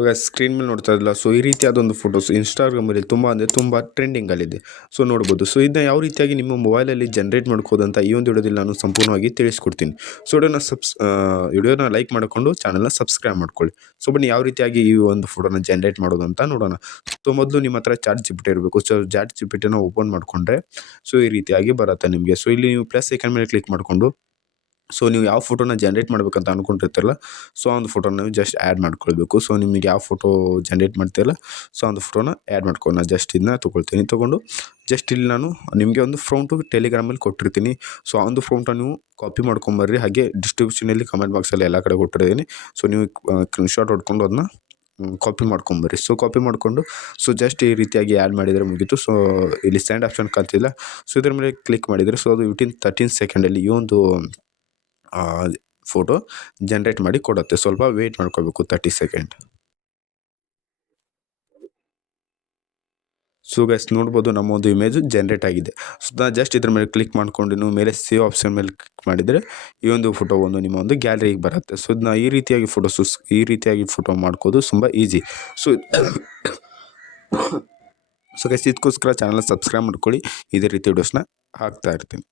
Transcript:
ಇವಾಗ ಸ್ಕ್ರೀನ್ ಮೇಲೆ ನೋಡ್ತಾ ಇರಲ್ಲ. ಸೊ ಈ ರೀತಿಯಾದೊಂದು ಫೋಟೋಸ್ ಇನ್‌ಸ್ಟಾಗ್ರಾಮಲ್ಲಿ ತುಂಬ ಅಂದರೆ ತುಂಬ ಟ್ರೆಂಡಿಂಗಲ್ಲಿದೆ. ಸೊ ನೋಡ್ಬೋದು. ಸೊ ಇದನ್ನ ಯಾವ ರೀತಿಯಾಗಿ ನಿಮ್ಮ ಮೊಬೈಲಲ್ಲಿ ಜನರೇಟ್ ಮಾಡ್ಕೋದಂತ ಈ ಒಂದು ವಿಡಿಯೋದಲ್ಲಿ ನಾನು ಸಂಪೂರ್ಣವಾಗಿ ತಿಳಿಸ್ಕೊಡ್ತೀನಿ. ಸೊ ವಿಡಿಯೋನ ಲೈಕ್ ಮಾಡಿಕೊಂಡು ಚಾನಲ್‌ನ ಸಬ್ಸ್ಕ್ರೈಬ್ ಮಾಡ್ಕೊಳ್ಳಿ. ಸೊ ಬನ್ನಿ ಯಾವ ರೀತಿಯಾಗಿ ಈ ಒಂದು ಫೋಟೋನ ಜನರೇಟ್ ಮಾಡೋದು ಅಂತ ನೋಡೋಣ. ಸೊ ಮೊದಲು ನಿಮ್ಮ ಹತ್ರ ಚಾಟ್ ಜಿಪಿಟಿ ಇರಬೇಕು. ಸೊ ಚಾಟ್ ಜಿಪಿಟಿನ ಓಪನ್ ಮಾಡಿಕೊಂಡ್ರೆ ಸೊ ಈ ರೀತಿಯಾಗಿ ಬರುತ್ತೆ ನಿಮಗೆ. ಸೊ ಇಲ್ಲಿ ನೀವು ಪ್ಲಸ್ ಐಕಾನ್ ಮೇಲೆ ಕ್ಲಿಕ್ ಮಾಡಿಕೊಂಡು ಸೊ ನೀವು ಯಾವ ಫೋಟೋನ ಜನರೇಟ್ ಮಾಡ್ಬೇಕಂತ ಅನ್ಕೊಂಡಿರ್ತೀರಲ್ಲ, ಸೊ ಆ ಒಂದು ಫೋಟೋನ ನೀವು ಜಸ್ಟ್ ಆ್ಯಡ್ ಮಾಡ್ಕೊಳ್ಬೇಕು. ಸೊ ನಿಮಗೆ ಯಾವ ಫೋಟೋ ಜನರೇಟ್ ಮಾಡ್ತೀರಲ್ಲ, ಸೊ ಆ ಒಂದು ಫೋಟೋನ ಆ್ಯಡ್ ಮಾಡ್ಕೊಂಡು ನಾನು ಜಸ್ಟ್ ಇದನ್ನ ತೊಗೊಳ್ತೀನಿ. ತೊಗೊಂಡು ಜಸ್ಟ್ ಇಲ್ಲಿ ನಾನು ನಿಮಗೆ ಒಂದು ಫ್ರಂಟು ಟೆಲಿಗ್ರಾಮಲ್ಲಿ ಕೊಟ್ಟಿರ್ತೀನಿ. ಸೊ ಆ ಒಂದು ಫ್ರಂಟನ್ನ ನೀವು ಕಾಪಿ ಮಾಡ್ಕೊಂಬರ್ರಿ. ಹಾಗೆ ಡಿಸ್ಕ್ರಿಪ್ಷನಲ್ಲಿ ಕಮೆಂಟ್ ಬಾಕ್ಸಲ್ಲಿ ಎಲ್ಲ ಕಡೆ ಕೊಟ್ಟಿರ್ತೀನಿ. ಸೊ ನೀವು ಸ್ಕ್ರೀನ್‌ಶಾಟ್ ಹೊಡ್ಕೊಂಡು ಅದನ್ನ ಕಾಪಿ ಮಾಡ್ಕೊಂಬರ್ರಿ. ಸೊ ಕಾಪಿ ಮಾಡಿಕೊಂಡು ಸೊ ಜಸ್ಟ್ ಈ ರೀತಿಯಾಗಿ ಆ್ಯಡ್ ಮಾಡಿದರೆ ಮುಗೀತು. ಸೊ ಇಲ್ಲಿ ಸೆಂಡ್ ಆಪ್ಷನ್ ಕಾಣ್ತಿಲ್ಲ. ಸೊ ಇದ್ರ ಮೇಲೆ ಕ್ಲಿಕ್ ಮಾಡಿದರೆ ಸೊ ಅದು ವಿತಿನ್ 13 ಸೆಕೆಂಡಲ್ಲಿ ಈ ಒಂದು ಫೋಟೋ ಜನರೇಟ್ ಮಾಡಿ ಕೊಡುತ್ತೆ. ಸ್ವಲ್ಪ ವೇಟ್ ಮಾಡ್ಕೋಬೇಕು 30 ಸೆಕೆಂಡ್. ಸೊ ಗೈಸ್ ನೋಡ್ಬೋದು ನಮ್ಮ ಒಂದು ಇಮೇಜು ಜನರೇಟ್ ಆಗಿದೆ. ಸೊ ನಾನು ಜಸ್ಟ್ ಇದ್ರ ಮೇಲೆ ಕ್ಲಿಕ್ ಮಾಡ್ಕೊಂಡು ನೀವು ಮೇಲೆ ಸೇವ್ ಆಪ್ಷನ್ ಮೇಲೆ ಕ್ಲಿಕ್ ಮಾಡಿದರೆ ಈ ಒಂದು ಫೋಟೋ ನಿಮ್ಮ ಒಂದು ಗ್ಯಾಲರಿಗೆ ಬರುತ್ತೆ. ಸೊ ಇದನ್ನ ಈ ರೀತಿಯಾಗಿ ಫೋಟೋ ಮಾಡ್ಕೋದು ತುಂಬ ಈಸಿ. ಸೊ ಸೊ ಗೈಸ್ ಇದಕ್ಕೋಸ್ಕರ ಚಾನಲ್‌ನ ಸಬ್ಸ್ಕ್ರೈಬ್ ಮಾಡ್ಕೊಳ್ಳಿ. ಇದೇ ರೀತಿ ವಿಡಿಯೋಸ್‌ನ ಹಾಕ್ತಾ ಇರ್ತೀನಿ.